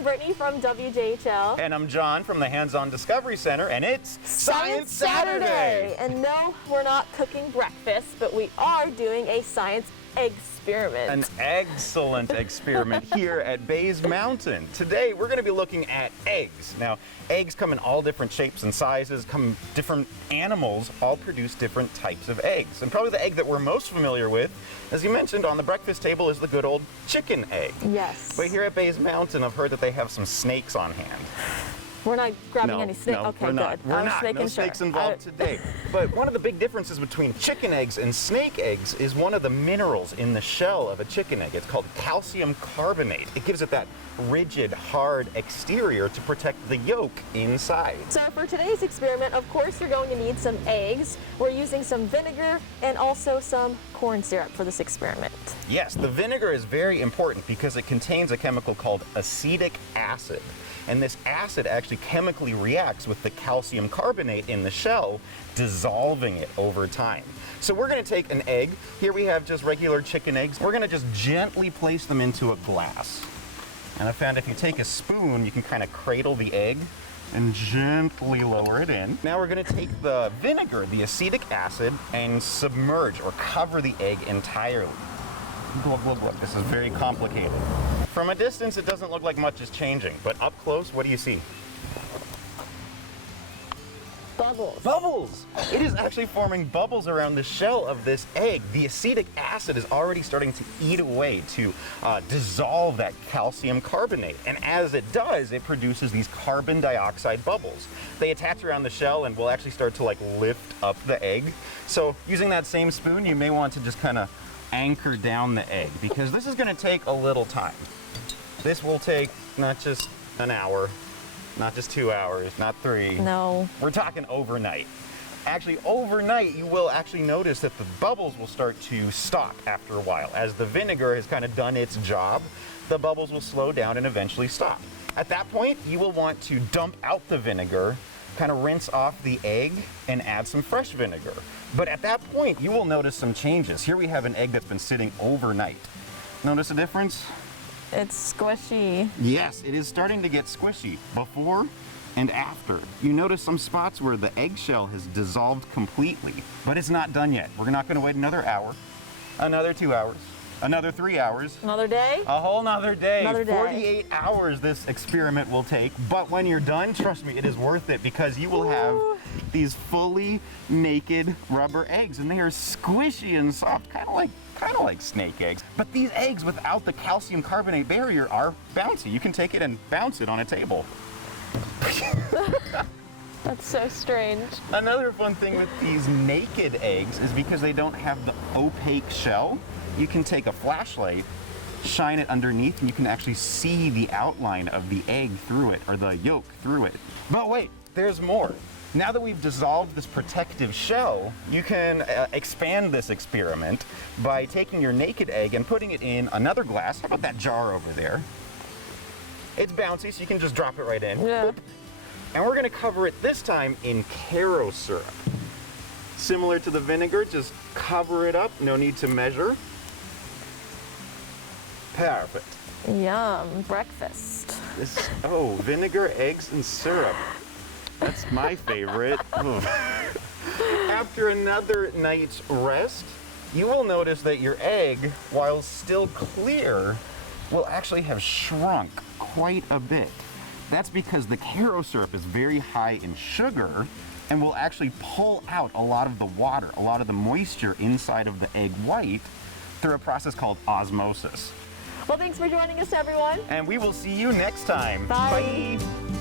I'm Brittany from WJHL. And I'm John from the Hands-On Discovery Center, and it's Science Saturday! And no, we're not cooking breakfast, but we are doing a science experiment. An excellent experiment here at Bays Mountain. Today, we're going to be looking at eggs. Now, eggs come in all different shapes and sizes, different animals all produce different types of eggs. And probably the egg that we're most familiar with, as you mentioned, on the breakfast table is the good old chicken egg. Yes. But here at Bays Mountain, I've heard that they have some snakes on hand. We're not grabbing any snakes. No, okay, we're not. good. We're not. No sure. snakes involved today. But one of the big differences between chicken eggs and snake eggs is one of the minerals in the shell of a chicken egg. It's called calcium carbonate. It gives it that rigid, hard exterior to protect the yolk inside. So for today's experiment, of course, you're going to need some eggs. We're using some vinegar and also some corn syrup for this experiment. Yes, the vinegar is very important because it contains a chemical called acetic acid. And this acid actually chemically reacts with the calcium carbonate in the shell, dissolving it over time. So we're going to take an egg. Here we have just regular chicken eggs. We're going to just gently place them into a glass. And I found if you take a spoon, you can kind of cradle the egg and gently lower it in. Now we're going to take the vinegar, the acetic acid, and submerge or cover the egg entirely. Look, look, look, this is very complicated. From a distance, it doesn't look like much is changing, but up close, what do you see? Bubbles. Bubbles! It is actually forming bubbles around the shell of this egg. The acetic acid is already starting to eat away to dissolve that calcium carbonate. And as it does, it produces these carbon dioxide bubbles. They attach around the shell and will actually start to lift up the egg. So using that same spoon, you may want to just kind of anchor down the egg because this is going to take a little time. This will take not just an hour, not just 2 hours, not 3. No. We're talking overnight. Actually, overnight, you will actually notice that the bubbles will start to stop after a while. As the vinegar has kind of done its job, the bubbles will slow down and eventually stop. At that point, you will want to dump out the vinegar, kind of rinse off the egg, and add some fresh vinegar. But at that point, you will notice some changes. Here we have an egg that's been sitting overnight. Notice a difference? It's squishy. Yes, it is starting to get squishy before and after. You notice some spots where the eggshell has dissolved completely, but it's not done yet. We're not going to wait another hour, another 2 hours, another 3 hours. Another day? A whole nother day. Another day. 48 hours this experiment will take, but when you're done, trust me, it is worth it because you will have these fully naked rubber eggs, and they are squishy and soft, kind of like snake eggs. But these eggs without the calcium carbonate barrier are bouncy. You can take it and bounce it on a table. That's so strange. Another fun thing with these naked eggs is because they don't have the opaque shell, you can take a flashlight, shine it underneath, and you can actually see the outline of the egg through it, or the yolk through it. But wait, there's more. Now that we've dissolved this protective shell, you can expand this experiment by taking your naked egg and putting it in another glass. How about that jar over there? It's bouncy, so you can just drop it right in. Yeah. And we're going to cover it this time in Caro syrup. Similar to the vinegar, just cover it up, no need to measure. Perfect. Yum, breakfast. Vinegar, eggs, and syrup. That's my favorite. After another night's rest, you will notice that your egg, while still clear, will actually have shrunk quite a bit. That's because the Caro syrup is very high in sugar and will actually pull out a lot of the water, a lot of the moisture inside of the egg white through a process called osmosis. Well, thanks for joining us, everyone. And we will see you next time. Bye. Bye.